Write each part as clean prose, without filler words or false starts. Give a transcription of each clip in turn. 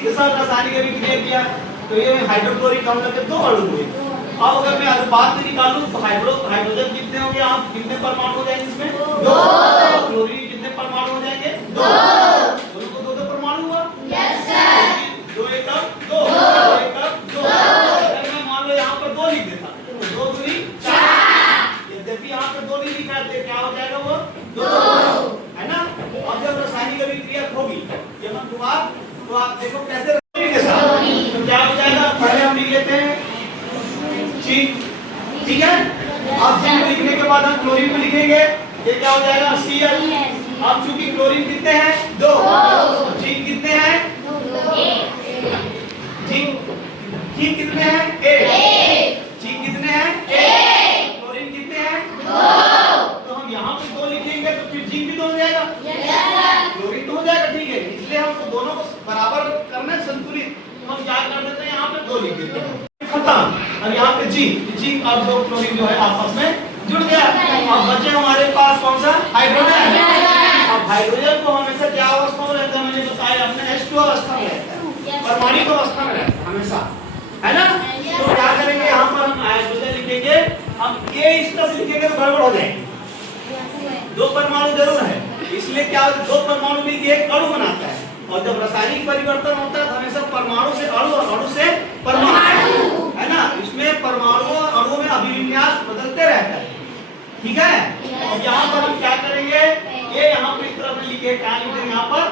के साथ रासायनिक अभिक्रिया किया तो ये हाइड्रोक्लोरिक अम्ल के 2 अणु हुए। अब अगर मैं अनुपात निकालूं तो हाइड्रोजन कितने होंगे, आप कितने परमाणु हो जाएंगे इसमें 2। क्लोरीन कितने परमाणु हो जाएंगे 2। दोनों को 2 परमाणु हुआ। Yes sir. 2 एकम 2 अगर मैं मान लो यहाँ पर 2 लिख देता 2 दूनी 4, यद्यपि यहाँ पर 2 नहीं लिखा है क्या हो जाएगा वो 2 है ना। अब जब रासायनिक अभिक्रिया होगी जब हम तो आप देखो कैसे के साथ तो क्या हो जाएगा, पहले हम लिख लेते हैं ठीक है। अब जिंक लिखने के बाद हम क्लोरीन को लिखेंगे, ये क्या हो जाएगा Cl। अब चूंकि क्लोरीन कितने हैं 2, जिंक कितने हैं जिंक कितने हैं 1, जिंक कितने हैं 1, क्लोरीन कितने हैं 2। तो हम यहाँ पे 2 लिखेंगे तो फिर जिंक भी 2 हो जाएगा, क्लोरीन 2 हो जाएगा। ठीक है, इसलिए हमको दोनों को बराबर करना है, संतुलित। हम क्या कर देते हैं यहाँ पे 2 लिख देते हैं, खत्म। और यहाँ पे जिंक और 2 क्लोरीन जो है आपस में जुड़ गया। अब बचे हमारे पास कौन सा हाइड्रोजन। अब हाइड्रोजन को हमेशा क्या अवस्था में रहता है, मैंने बताया आपने H2 अवस्था में रहता है, परमाणु अवस्था में रहता है हमेशा, है ना। तो क्या करेंगे यहाँ पर हम हाइड्रोजन लिखेंगे, हम ये इस तरह से लिखेंगे तो गड़बड़ हो जाएगी। 2 परमाणु जरूर है, इसलिए क्या होता है 2 परमाणु मिलकर एक अणु बनाता है। और जब रासायनिक परिवर्तन होता है तो हमेशा परमाणु से अणु और अणु से परमाणु, है ना। इसमें परमाणु और अणु में अभिविन्यास बदलते रहता है, ठीक है। और यहाँ पर हम क्या करेंगे, ये यहाँ पे इस तरह से लिखे, क्या लिखेंगे यहाँ पर।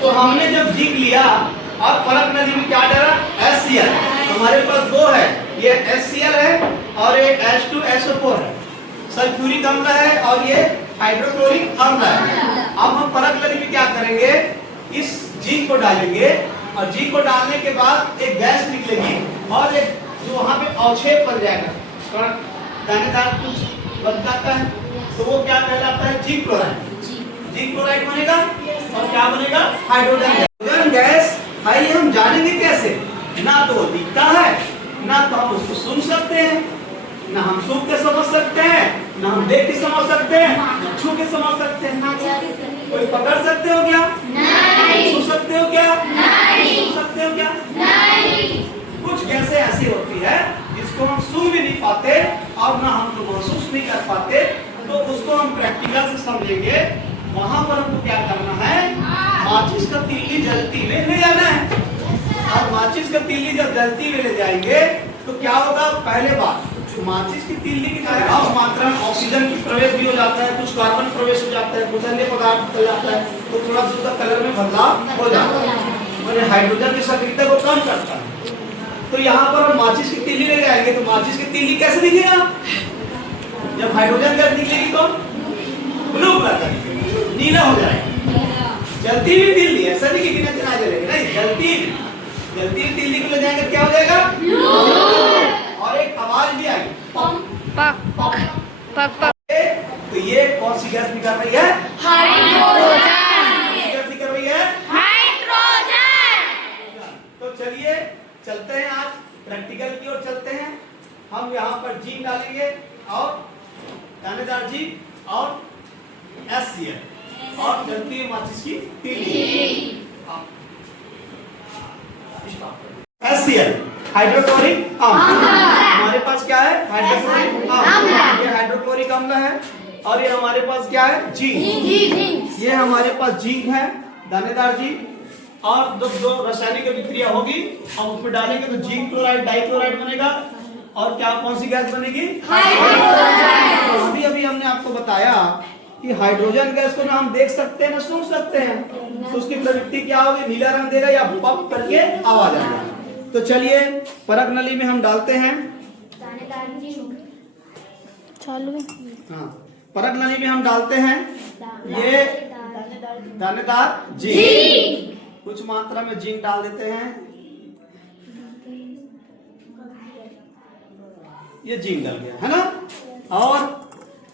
तो हमने जब जिंक लिया और परख नदी में क्या डाला HCl, हमारे पास 2 है, ये HCl है और ये H2SO4 है, सल्फ्यूरिक अम्ल है और ये हाइड्रोक्लोरिक अम्ल है। अब हम परख नदी में क्या करेंगे, इस जिंक को डालेंगे और जिंक को डालने के बाद एक गैस निकलेगी और एक जो वहां पे अवक्षेप बन जाएगा, दानेदार कुछ बन जाता है, तो वो क्या कहलाता है जिंक क्लोराइड। जिंक क्लोराइड बनेगा और क्या बनेगा हाइड्रोजन गैस। भाई हम जानेंगे कैसे, ना तो वो दिखता है, ना तो हम उसको सुन सकते हैं, ना हम सूंघ के समझ सकते हैं, ना हम देख के समझ सकते हैं, ना छू के समझ सकते हैं। कोई पकड़ सकते हो क्या नहीं, छू सकते हो क्या नहीं, सुन सकते हो क्या नहीं। कुछ गैसें ऐसी होती है जिसको हम सूंघ भी नहीं पाते और ना हम तो महसूस नहीं कर पाते, तो उसको हम प्रैक्टिकल से समझेंगे। वहां पर हमको क्या करना है, माचिस का तीली जलती में ले जाना है। और माचिस का तीली जब जलती में ले जाएंगे तो क्या होगा, पहले बात माचिस की तीली की कम मात्रा में ऑक्सीजन की प्रवेश भी हो जाता है, कुछ कार्बन प्रवेश हो जाता है, कुछ अन्य पदार्थ निकल जाता है, तो थोड़ा सा उसका कलर में बदलाव हो जाता है और हाइड्रोजन की सक्रियता को कम करता है। तो यहाँ पर हम माचिस की तीली ले जाएंगे तो माचिस की तीली कैसे दिखेगा, जब हाइड्रोजन गैस निकलेगी तो ब्लू कलर का दिखेगा, नीला हो जाएगा। जलती हुई तीली, ऐसा नहीं कि बिना चला जलेगा, नहीं, जलती हुई तीली को ले जाएंगे क्या हो जाएगा, और एक आवाज भी आएगी पक पक पक पक। तो ये कौन सी गैस निकल रही है, हाइड्रोजन। गैस निकल रही है हाइड्रोजन। तो चलिए चलते हैं, आज प्रैक्टिकल की ओर चलते हैं। हम यहाँ पर जिंक डालेंगे और दानेदार जिंक और HCl और जलती हुई माचिस की तीली। HCl हाइड्रोक्लोरिक अम्ल, हमारे पास क्या है हाइड्रोक्लोरिक अम्ल, ये हाइड्रोक्लोरिक अम्ल है। और ये हमारे पास क्या है जिंक, ये हमारे पास जिंक है, दानेदार जिंक। और दो रासायनिक अभिक्रिया होगी और उसमें डालेंगे तो जिंक क्लोराइड डाइक्लोराइड बनेगा और क्या कौन सी गैस बनेगी हाइड्रोजन। अभी हमने आपको बताया कि हाइड्रोजन गैस को ना हम देख सकते हैं ना सुन सकते हैं, तो उसकी प्रवृत्ति क्या होगी, नीला रंग देगा या पप करके आवाज आएगा। तो चलिए परख नली में हम डालते हैं, चालू है, हाँ परख नली में हम डालते हैं ये दानेदार जिंक, कुछ मात्रा में जिंक डाल देते हैं, ये जिंक डल गया है ना। और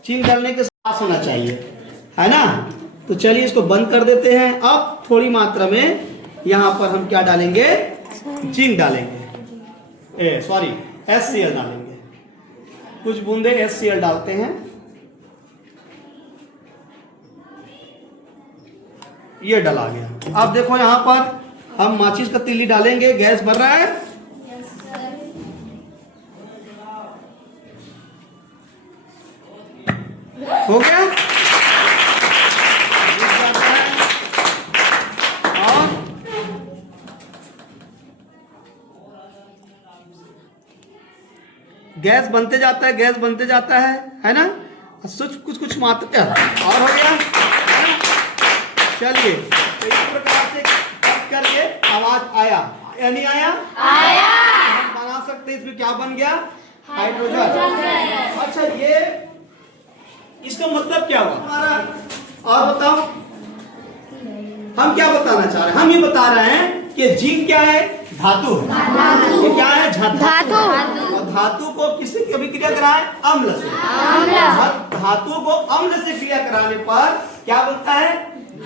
जिंक डालने के साथ होना चाहिए, है ना। तो चलिए इसको बंद कर देते हैं। अब थोड़ी मात्रा में यहाँ पर हम क्या डालेंगे, जिंक डालेंगे, सॉरी HCl डालेंगे, कुछ बूंदे HCl डालते हैं। ये डला गया। अब देखो यहाँ पर हम माचिस का तीली डालेंगे। गैस भर रहा है। हो गया। और गैस बनते जाता है, गैस बनते जाता है ना। कुछ कुछ मात्रा और हो गया। चलिए, तो इस प्रकार से कट करके आवाज आया या नहीं आया? आया। हम बना सकते हैं इसमें क्या बन गया? हाइड्रोजन। अच्छा, ये इसका मतलब क्या हुआ हमारा? और बताओ, हम क्या बताना चाह रहे हैं? हम ये बता रहे हैं कि जिंक क्या है? धातु है। ये क्या है? धातु। और धातु को किससे अभिक्रिया कराए? अम्ल से। धातु को अम्ल से क्रिया कराने पर क्या बनता है?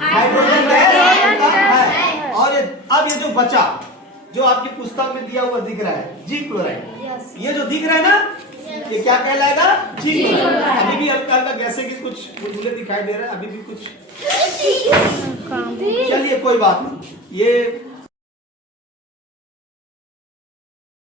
हाइड्रोजन गैस बनता है। और अब ये जो बचा, जो आपकी पुस्तक में दिया हुआ दिख रहा है, जिंक क्लोराइड, ये जो दिख रहा है ना, ये क्या कहलाएगा? Zinc chloride. अभी भी हल्का हल्का जैसे कि कुछ बुलबुले दिखाई दे रहा है, अभी भी कुछ। चलिए, कोई बात नहीं, ये